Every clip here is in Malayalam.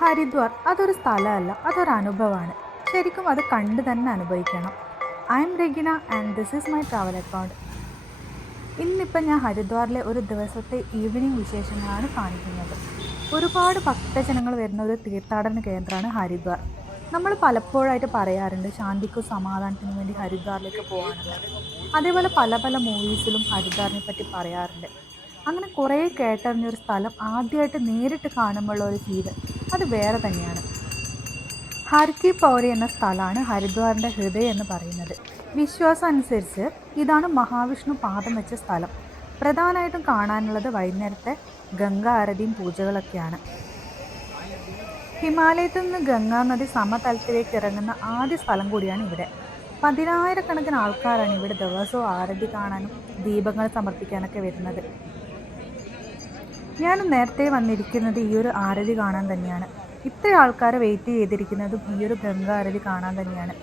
ഹരിദ്വാർ അതൊരു സ്ഥലമല്ല, അതൊരു അനുഭവമാണ്. ശരിക്കും അത് കണ്ട് തന്നെ അനുഭവിക്കണം. I M Ragina and this is my travel account. ഇന്നിപ്പം ഞാൻ ഹരിദ്വാറിലെ ഒരു ദിവസത്തെ ഈവനിങ് വിശേഷങ്ങളാണ് കാണിക്കുന്നത്. ഒരുപാട് ഭക്തജനങ്ങൾ വരുന്ന ഒരു തീർത്ഥാടന കേന്ദ്രമാണ് ഹരിദ്വാർ. നമ്മൾ പലപ്പോഴായിട്ട് പറയാറുണ്ട് ശാന്തിക്കും സമാധാനത്തിനും വേണ്ടി ഹരിദ്വാറിലേക്ക് പോകാനെന്ന്. അതേപോലെ പല പല മൂവീസിലും ഹരിദ്വാറിനെ പറ്റി പറയാറുണ്ട്. അങ്ങനെ കുറേ കേട്ടറിഞ്ഞൊരു സ്ഥലം ആദ്യമായിട്ട് നേരിട്ട് കാണുമ്പോഴുള്ള ഒരു ഫീല് അത് വേറെ തന്നെയാണ്. ഹർ കി പൗരി എന്ന സ്ഥലമാണ് ഹരിദ്വാറിൻ്റെ ഹൃദയം എന്ന് പറയുന്നത്. വിശ്വാസം അനുസരിച്ച് ഇതാണ് മഹാവിഷ്ണു പാദം വെച്ച സ്ഥലം. പ്രധാനമായിട്ടും കാണാനുള്ളത് വൈകുന്നേരത്തെ ഗംഗാ ആരതിയും പൂജകളൊക്കെയാണ്. ഹിമാലയത്തിൽ നിന്ന് ഗംഗാ നദി സമതലത്തിലേക്ക് ഇറങ്ങുന്ന ആദ്യ സ്ഥലം കൂടിയാണ് ഇവിടെ. പതിനായിരക്കണക്കിന് ആൾക്കാരാണ് ഇവിടെ ദിവസവും ആരതി കാണാനും ദീപങ്ങൾ സമർപ്പിക്കാനൊക്കെ വരുന്നത്. ഞാൻ നേരത്തെ വന്നിരിക്കുന്നത് ഈ ഒരു ആരതി കാണാൻ തന്നെയാണ്. ഇത്ര ആൾക്കാർ വെയിറ്റ് ചെയ്തിരിക്കുന്നതും ഈ ഒരു ഗംഗാ ആരതി കാണാൻ തന്നെയാണ്.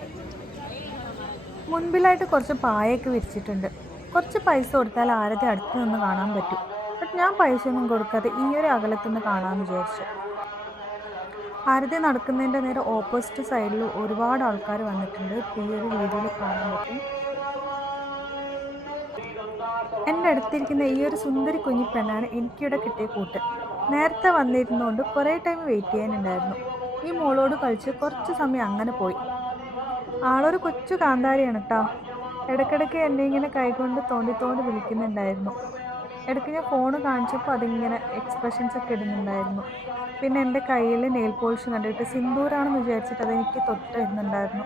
മുൻപിലായിട്ട് കുറച്ച് പായൊക്കെ വിരിച്ചിട്ടുണ്ട്. കുറച്ച് പൈസ കൊടുത്താൽ ആരതി അടുത്ത് നിന്ന് കാണാൻ പറ്റും. ബട്ട് ഞാൻ പൈസ ഒന്നും കൊടുക്കാതെ ഈ ഒരു അകലത്തുനിന്ന് കാണാമെന്ന് വിചാരിച്ചു. ആരതി നടക്കുന്നതിൻ്റെ നേരെ ഓപ്പോസിറ്റ് സൈഡിൽ ഒരുപാട് ആൾക്കാർ വന്നിട്ടുണ്ട്. ഈ ഒരു വീഡിയോയിൽ കാണാൻ പറ്റും. എൻ്റെ അടുത്തിരിക്കുന്ന ഈ ഒരു സുന്ദരി കുഞ്ഞിപ്പെണ്ണാണ് എനിക്കിവിടെ കിട്ടിയ കൂട്ട്. നേരത്തെ വന്നിരുന്നുകൊണ്ട് കുറേ ടൈം വെയിറ്റ് ചെയ്യാനുണ്ടായിരുന്നു. ഈ മോളോട് കളിച്ച് കുറച്ച് സമയം അങ്ങനെ പോയി. ആളൊരു കൊച്ചു കാന്താരിയാണ് കേട്ടോ. ഇടയ്ക്കിടയ്ക്ക് എന്നെ ഇങ്ങനെ കൈകൊണ്ട് തോണ്ടി തോണ്ടി വിളിക്കുന്നുണ്ടായിരുന്നു. ഇടയ്ക്ക് ഞാൻ ഫോണ് കാണിച്ചപ്പോൾ അതിങ്ങനെ എക്സ്പ്രഷൻസ് ഒക്കെ ഇടുന്നുണ്ടായിരുന്നു. പിന്നെ എൻ്റെ കയ്യിൽ നെയിൽ പോളിഷ് കണ്ടിട്ട് സിന്ദൂരാണെന്ന് വിചാരിച്ചിട്ട് അതെനിക്ക് തൊട്ട് വരുന്നുണ്ടായിരുന്നു.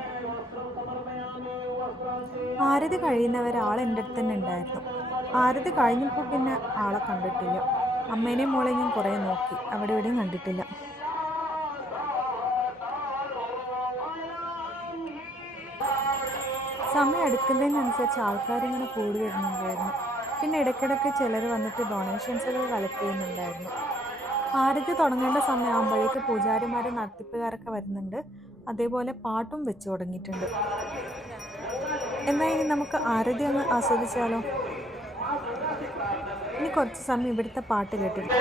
ആരതി കഴിയുന്നവരെ ആൾ എൻ്റെ അടുത്ത് തന്നെ ഉണ്ടായിരുന്നു. ആരതി കഴിഞ്ഞപ്പോൾ പിന്നെ ആളെ കണ്ടിട്ടില്ല. അമ്മേനെയും മോളെ ഞാൻ കുറേ നോക്കി, അവിടെ ഇവിടെയും കണ്ടിട്ടില്ല. സമയം എടുക്കുന്നതിനനുസരിച്ച് ആൾക്കാരിങ്ങനെ കൂടി വരുന്നുണ്ടായിരുന്നു. പിന്നെ ഇടയ്ക്കിടയ്ക്ക് ചിലർ വന്നിട്ട് ഡൊണേഷൻസുകൾ കളക്ട് ചെയ്യുന്നുണ്ടായിരുന്നു. ആരതി തുടങ്ങേണ്ട സമയമാകുമ്പോഴേക്ക് പൂജാരിമാരും നടത്തിപ്പുകാരൊക്കെ വരുന്നുണ്ട്. അതേപോലെ പാട്ടും വെച്ച് തുടങ്ങിയിട്ടുണ്ട്. എന്നാൽ ഇനി നമുക്ക് ആരതി അങ്ങ് ആസ്വദിച്ചാലോ. ഇനി കുറച്ച് സമയം ഇവിടുത്തെ പാട്ട് കേട്ടിട്ട്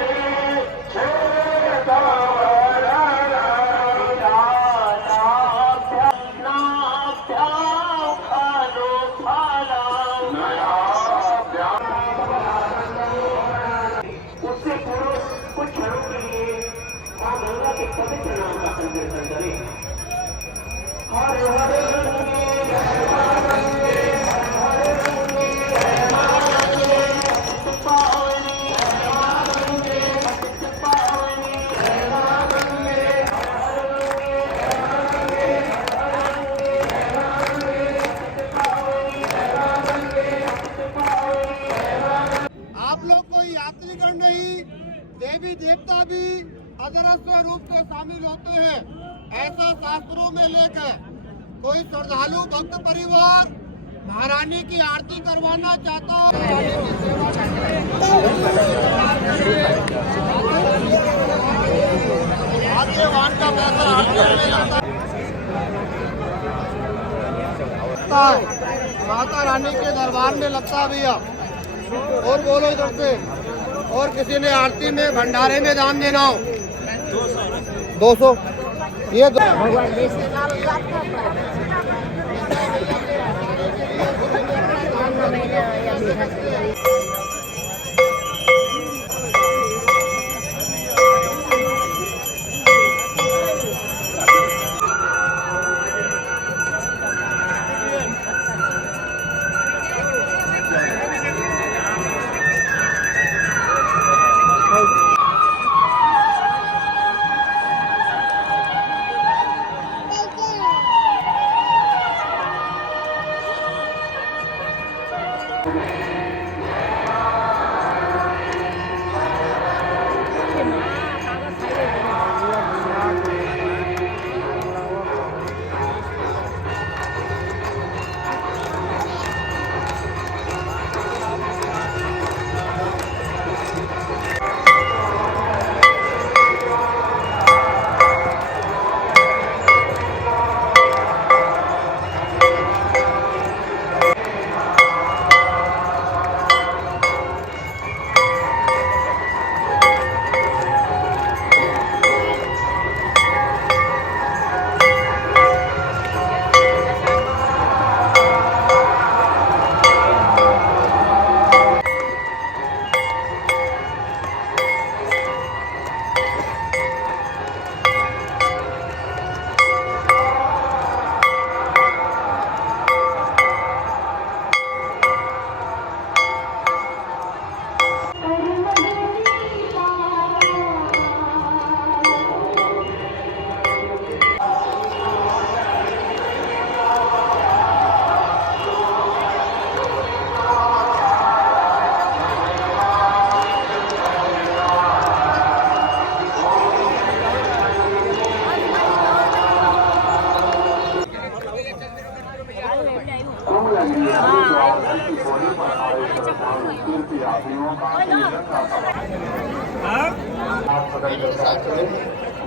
यात्रीगण नहीं, देवी देवता भी अदृश्य रूप से शामिल होते हैं, ऐसा शास्त्रों में लेख है। कोई श्रद्धालु भक्त परिवार महारानी की आरती करवाना चाहता हो, भाग्यवान का पैसा आरती में लगता है, माता रानी के दरबार में लगता है भैया। और बोलो इधर से, और किसी ने आरती में भंडारे में दान देना हो 200 ये भगवान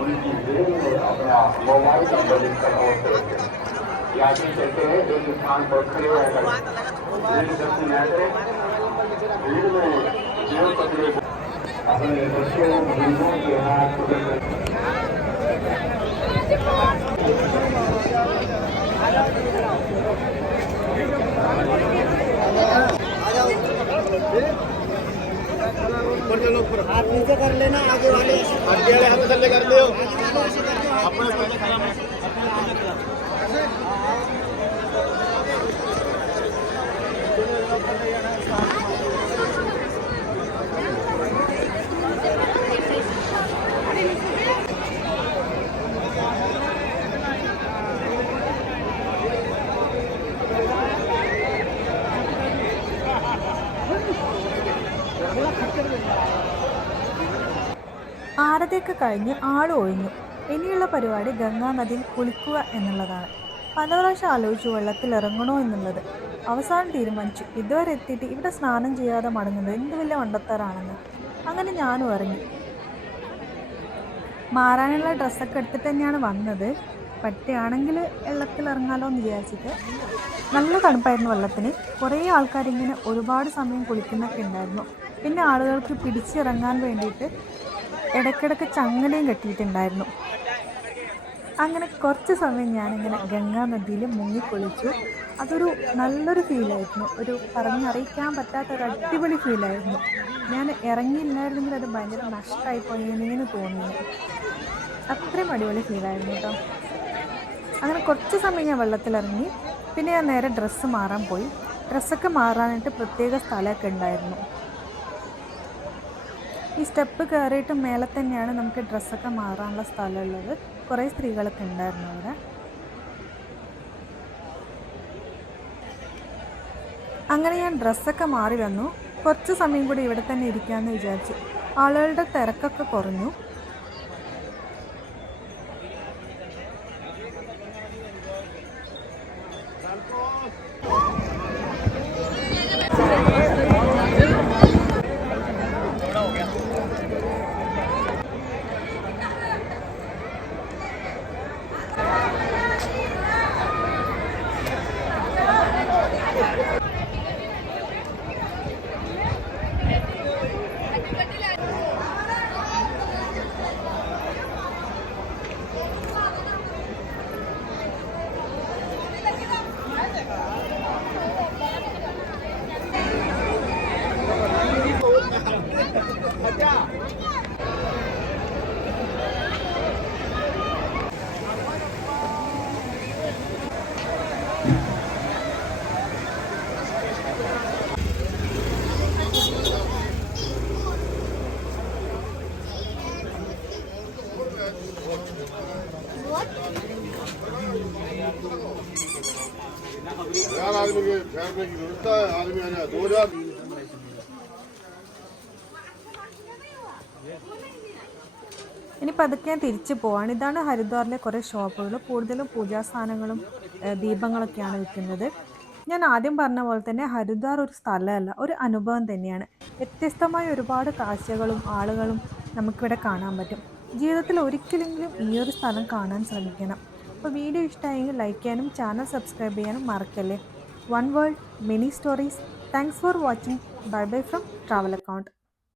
उनकी जेब में अपना मोबाइल नंबर लिखकर पहुंचते थे। यात्री कहते हैं एक स्थान पर खड़े रहकर भीड़ जमती जाते, भीड़ में जेब पकड़े अपने बच्चों बुजुर्गों के हाथ पकड़कर हाथ नीचे कर लेना, आगे वाले हाथ थल्ले कर लियो अपने ആരതിയൊക്കെ കഴിഞ്ഞ് ആള് ഒഴിഞ്ഞു. ഇനിയുള്ള പരിപാടി ഗംഗാനദിയിൽ കുളിക്കുക എന്നുള്ളതാണ്. പല പ്രാവശ്യം ആലോചിച്ചു വെള്ളത്തിൽ ഇറങ്ങണോ എന്നുള്ളത്. അവസാനം തീരുമാനിച്ചു ഇതുവരെ എത്തിയിട്ട് ഇവിടെ സ്നാനം ചെയ്യാതെ മടങ്ങുന്നത് എന്ത് വലിയ മണ്ടത്തരാണെന്ന്. അങ്ങനെ ഞാനും ഇറങ്ങി. മാറാനുള്ള ഡ്രസ്സൊക്കെ എടുത്തിട്ട് തന്നെയാണ് വന്നത്. പറ്റുകയാണെങ്കിൽ വെള്ളത്തിൽ ഇറങ്ങാലോ എന്ന് വിചാരിച്ചിട്ട്. നല്ല തണുപ്പായിരുന്നു വെള്ളത്തിന്. കുറേ ആൾക്കാരിങ്ങനെ ഒരുപാട് സമയം കുളിക്കുന്നൊക്കെ ഉണ്ടായിരുന്നു. പിന്നെ ആളുകൾക്ക് പിടിച്ചിറങ്ങാൻ വേണ്ടിയിട്ട് ഇടയ്ക്കിടയ്ക്ക് ചങ്ങലയും കെട്ടിയിട്ടുണ്ടായിരുന്നു. അങ്ങനെ കുറച്ച് സമയം ഞാനിങ്ങനെ ഗംഗാ നദിയിൽ മുങ്ങിക്കുളിച്ചു. അതൊരു നല്ലൊരു ഫീലായിരുന്നു. ഒരു പറഞ്ഞറിയിക്കാൻ പറ്റാത്തൊരു അടിപൊളി ഫീലായിരുന്നു. ഞാൻ ഇറങ്ങിയില്ലായിരുന്നെങ്കിൽ അത് ഭയങ്കര നഷ്ടമായി പോയെന്ന് തോന്നുന്നു. അത്രയും അടിപൊളി ഫീലായിരുന്നു കേട്ടോ. അങ്ങനെ കുറച്ച് സമയം ഞാൻ വെള്ളത്തിലിറങ്ങി. പിന്നെ ഞാൻ നേരെ ഡ്രസ്സ് മാറാൻ പോയി. ഡ്രസ്സൊക്കെ മാറാനായിട്ട് പ്രത്യേക സ്ഥലമൊക്കെ ഉണ്ടായിരുന്നു. ഈ സ്റ്റെപ്പ് കയറിയിട്ട് മേലെ തന്നെയാണ് നമുക്ക് ഡ്രസ്സൊക്കെ മാറാനുള്ള സ്ഥലമുള്ളത്. കുറേ സ്ത്രീകളൊക്കെ ഉണ്ടായിരുന്നു അവിടെ. അങ്ങനെ ഞാൻ ഡ്രസ്സൊക്കെ മാറി വന്നു. കുറച്ച് സമയം കൂടി ഇവിടെ തന്നെ ഇരിക്കാമെന്ന് വിചാരിച്ചു. ആളുകളുടെ തിരക്കൊക്കെ കുറഞ്ഞു. यार आदमी के ठहरने की व्यवस्था है, आदमी आ जाए 2000 ഇനി പതുക്കെ ഞാൻ തിരിച്ചു പോവാണ്. ഇതാണ് ഹരിദ്വാറിലെ കുറേ ഷോപ്പുകൾ. കൂടുതലും പൂജാ സാധനങ്ങളും ദീപങ്ങളൊക്കെയാണ് വിൽക്കുന്നത്. ഞാൻ ആദ്യം പറഞ്ഞ പോലെ തന്നെ ഹരിദ്വാർ ഒരു സ്ഥലമല്ല, ഒരു അനുഭവം തന്നെയാണ്. വ്യത്യസ്തമായ ഒരുപാട് കാഴ്ചകളും ആളുകളും നമുക്കിവിടെ കാണാൻ പറ്റും. ജീവിതത്തിൽ ഒരിക്കലെങ്കിലും ഈ ഒരു സ്ഥലം കാണാൻ ശ്രമിക്കണം. അപ്പോൾ വീഡിയോ ഇഷ്ടമായെങ്കിൽ ലൈക്ക് ചെയ്യാനും ചാനൽ സബ്സ്ക്രൈബ് ചെയ്യാനും മറക്കല്ലേ. One world many stories. Thanks for watching. Bye bye from travel account.